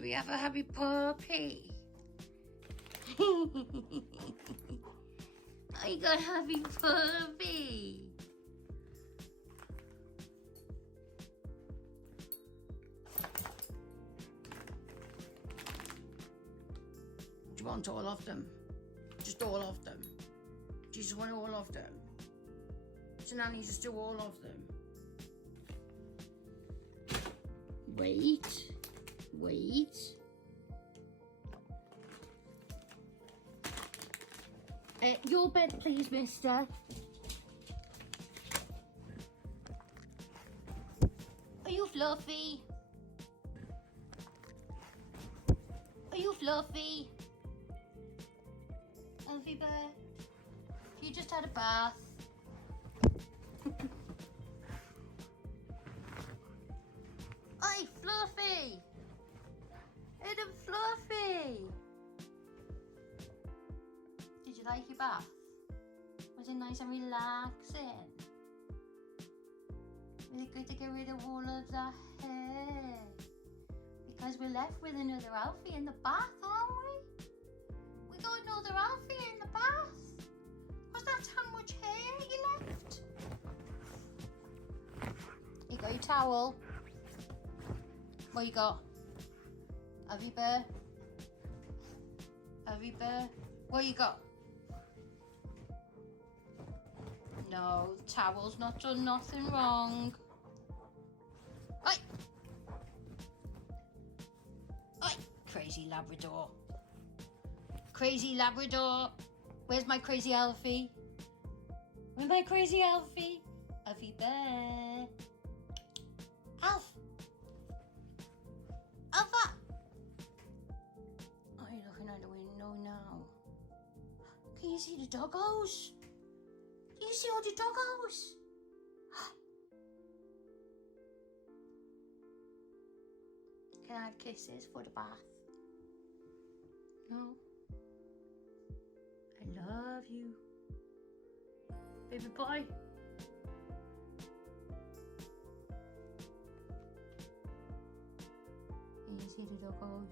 Do we have a happy puppy? I got a happy puppy. Do you want all of them? Just all of them? Do you just want all of them? So Nanny, just do all of them. Wait. Your bed, please, mister. Are you fluffy? Are you fluffy? Alfie bear, you just had a bath. Hey, Fluffy! Hey, them Fluffy! Did you like your bath? Was it nice and relaxing? Was it good to get rid of all of that hair? Because we're left with another Alfie in the bath, aren't we? We got another Alfie in the bath. Was that how much hair you left? You got your towel. What you got? Alfie bear? Alfie bear? What you got? No, the towel's not done nothing wrong. Oi! Oi! Crazy Labrador. Crazy Labrador. Where's my crazy Alfie? Where's my crazy Alfie? Alfie bear. Alf! Alpha! Oh, you're looking out the window now. Can you see the doggos? Do you see all the doggos? Can I have kisses for the bath? No? I love you. Baby boy. Can you see the doggos?